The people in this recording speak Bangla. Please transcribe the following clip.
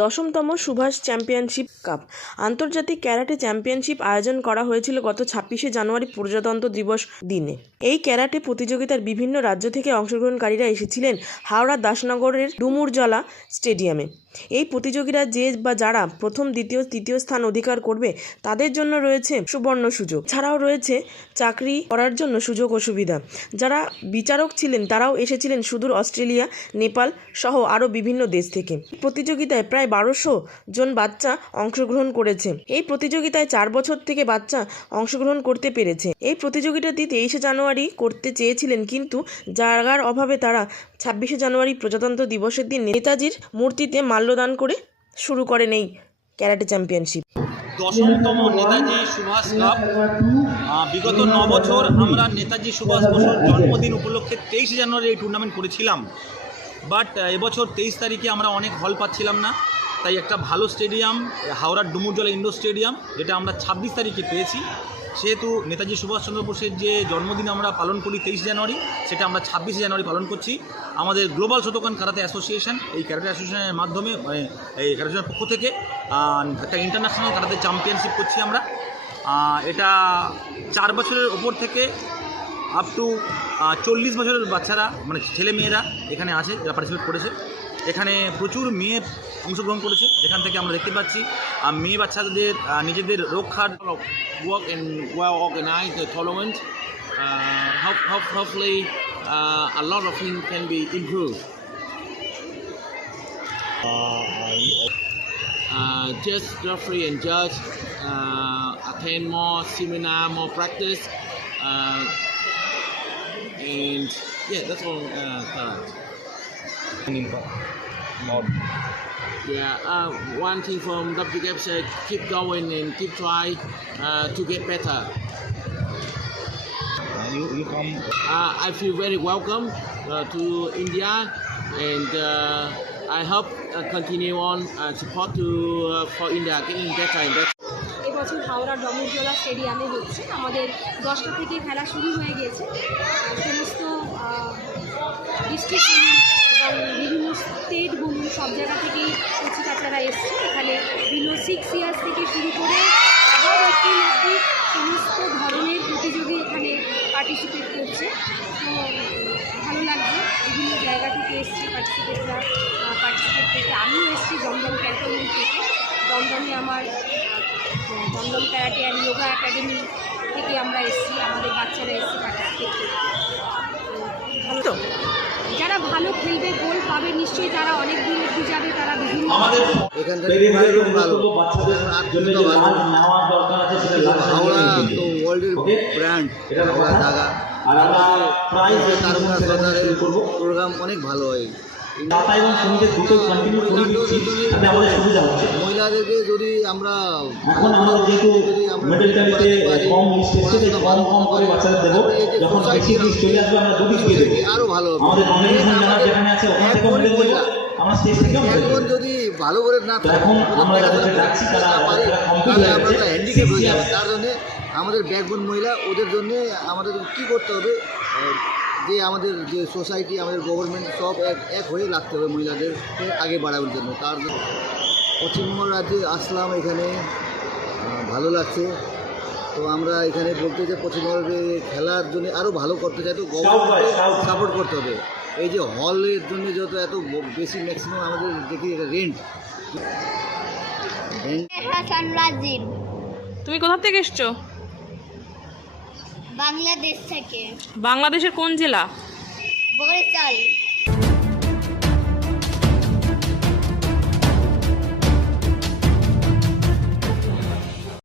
দশমতম সুভাষ চ্যাম্পিয়নশিপ কাপ। আন্তর্জাতিক ক্যারাটে চ্যাম্পিয়নশিপ আয়োজন করা হয়েছিল গত ছাব্বিশে জানুয়ারি প্রজাতন্ত্র দিবস দিনে। এই ক্যারাটে প্রতিযোগিতার বিভিন্ন রাজ্য থেকে অংশগ্রহণকারীরা এসেছিলেন হাওড়া দাসনগরের ডুমুরজলা স্টেডিয়ামে। এই প্রতিযোগীরা যে বা যারা প্রথম, দ্বিতীয়, তৃতীয় স্থান অধিকার করবে, তাদের জন্য রয়েছে সুবর্ণ সুযোগ। ছাড়াও রয়েছে চাকরি করার জন্য সুযোগ ও সুবিধা যারা বিচারক ছিলেন, তারাও এসেছিলেন সুদূর অস্ট্রেলিয়া, নেপাল সহ আরও বিভিন্ন দেশ থেকে। প্রতিযোগিতায় প্রায় বারোশো জন বাচ্চা অংশগ্রহণ করেছে। এই প্রতিযোগিতায় চার বছর থেকে বাচ্চা অংশগ্রহণ করতে পেরেছে। এই প্রতিযোগিতাটি তেইশে জানুয়ারি করতে চেয়েছিলেন, কিন্তু জায়গার অভাবে তারা ছাব্বিশে জানুয়ারি প্রজাতন্ত্র দিবসের দিন নেতাজির মূর্তিতে মাল্যদান করে শুরু করেন এই ক্যারাটে চ্যাম্পিয়নশিপ। দশমতম নেতাজি সুভাষ কাপ। বিগত ন বছর আমরা নেতাজি সুভাষ বসুর জন্মদিন উপলক্ষে তেইশে জানুয়ারি এই টুর্নামেন্ট করেছিলাম। বাট এবছর তেইশ তারিখে আমরা অনেক হল পাচ্ছিলাম না। তাই একটা ভালো স্টেডিয়াম হাওড়ার ডুমুরজলা ইন্ডোর স্টেডিয়াম যেটা আমরা ছাব্বিশ তারিখে পেয়েছি। সেহেতু নেতাজি সুভাষচন্দ্র বোসের যে জন্মদিন আমরা পালন করি তেইশ জানুয়ারি, সেটা আমরা ছাব্বিশে জানুয়ারি পালন করছি। আমাদের গ্লোবাল শতকান কারাতে অ্যাসোসিয়েশন এই ক্যারাটে অ্যাসোসিয়েশনের মাধ্যমে মানে এই ক্যারাটের পক্ষ থেকে একটা ইন্টারন্যাশনাল কারাতে চ্যাম্পিয়নশিপ করছি আমরা। এটা চার বছরের ওপর থেকে আপ টু চল্লিশ বছরের বাচ্চারা মানে ছেলে মেয়েরা এখানে আছে, যারা পার্টিসিপেট করেছে। এখানে প্রচুর মেয়ে অংশগ্রহণ করেছে। যেখান থেকে আমরা দেখতে পাচ্ছি আর মেয়ে বাচ্চাদের নিজেদের রক্ষার ওয়াক ইন ওয়া ওয়াক ইন আইস টলোমেন্ট হফ হফ আল্লাহ রফিং can be improve just referee and জাজ আথেন more seminar more practice and yeah, that's all. Uh, Tara. Yeah, uh, one thing from WGAP said keep going and keep trying uh, to get better. you, you come Uh, I feel very welcome uh, to India and uh, I hope uh, continue on uh, support to uh, for India getting better and better. এবছর হাওড়া ডমরজোলা স্টেডিয়ামে হচ্ছে। আমাদের দশটা থেকে খেলা শুরু হয়ে গেছে। সমস্ত ডিস্ট্রিক্ট এবং বিভিন্ন স্টেট বলুন সব জায়গা থেকেই কচি কাচারা এসছে এখানে বিভিন্ন সিক্স ইয়ার্স থেকে শুরু করে সমস্ত ধরনের প্রতিযোগী এখানে পার্টিসিপেট করছে। তো, ভালো লাগছে। বিভিন্ন জায়গা থেকে এসছে পার্টিসিপেটরা পার্টিসিপেট করতে। আমিও এসেছি দমদম ক্যান্টনমেন্ট থেকে। দমদমে আমার Dum Dum karate and yoga academy থেকে আমরা এসেছি আমাদের বাচ্চারা এসেছি পার্টিসিপেট করতে। যারা ভালো খেলবে গোল পাবে নিশ্চয়ই তারা অনেক দূর অব্দি যাবে তারা বিভিন্ন এখানকার খুব ভালো। হাওড়া তো ওয়ার্ল্ডের ব্র্যান্ড হাওড়া ধাগা তারকা সরকারের প্রোগ্রাম অনেক ভালো হয়। মহিলাদেরকে যদি আমরা এখন আমরা যেহেতু কম লিস্ট এসছে তাই কম কম করে বাচ্চাদের দেবো। যখন বেশি লিস্ট চলে আসবে আমরা দুদিক দিয়ে দেবো। আরও ভালো আমাদের কম্পিটিশন যারা যেখানে আছে ওখান থেকেও দেবো। আমরা স্টেজ থেকেও এখন যদি ভালো করে না এখন আমরা যাদেরকে ডাকছি তারা পারি, তাহলে আমরা গেছে, হ্যান্ডিক্যাপ হয়ে যাবে। তার জন্য আমাদের ব্যাকবোন মহিলা ওদের জন্য আমাদের কি করতে হবে? যে আমাদের যে সোসাইটি আমাদের গভর্নমেন্ট সব এক এক হয়ে লাগতে হবে মহিলাদেরকে আগে বাড়ানোর জন্য। তার জন্য পশ্চিমবঙ্গ রাজ্যে আসলাম এখানে ভালো লাগছে। তো আমরা এখানে বলতে যে পশ্চিমবঙ্গে খেলার জন্য আরও ভালো করতে চাই। তো গভর্নমেন্টকে সাপোর্ট করতে হবে। এই যে হলের জন্য যত এত বেশি ম্যাক্সিমাম আমাদের দেখি রেন্ট রেন্ট তুমি কোথা থেকে এসছো? বাংলাদেশ থেকে। বাংলাদেশের কোন জেলা? বরিশাল।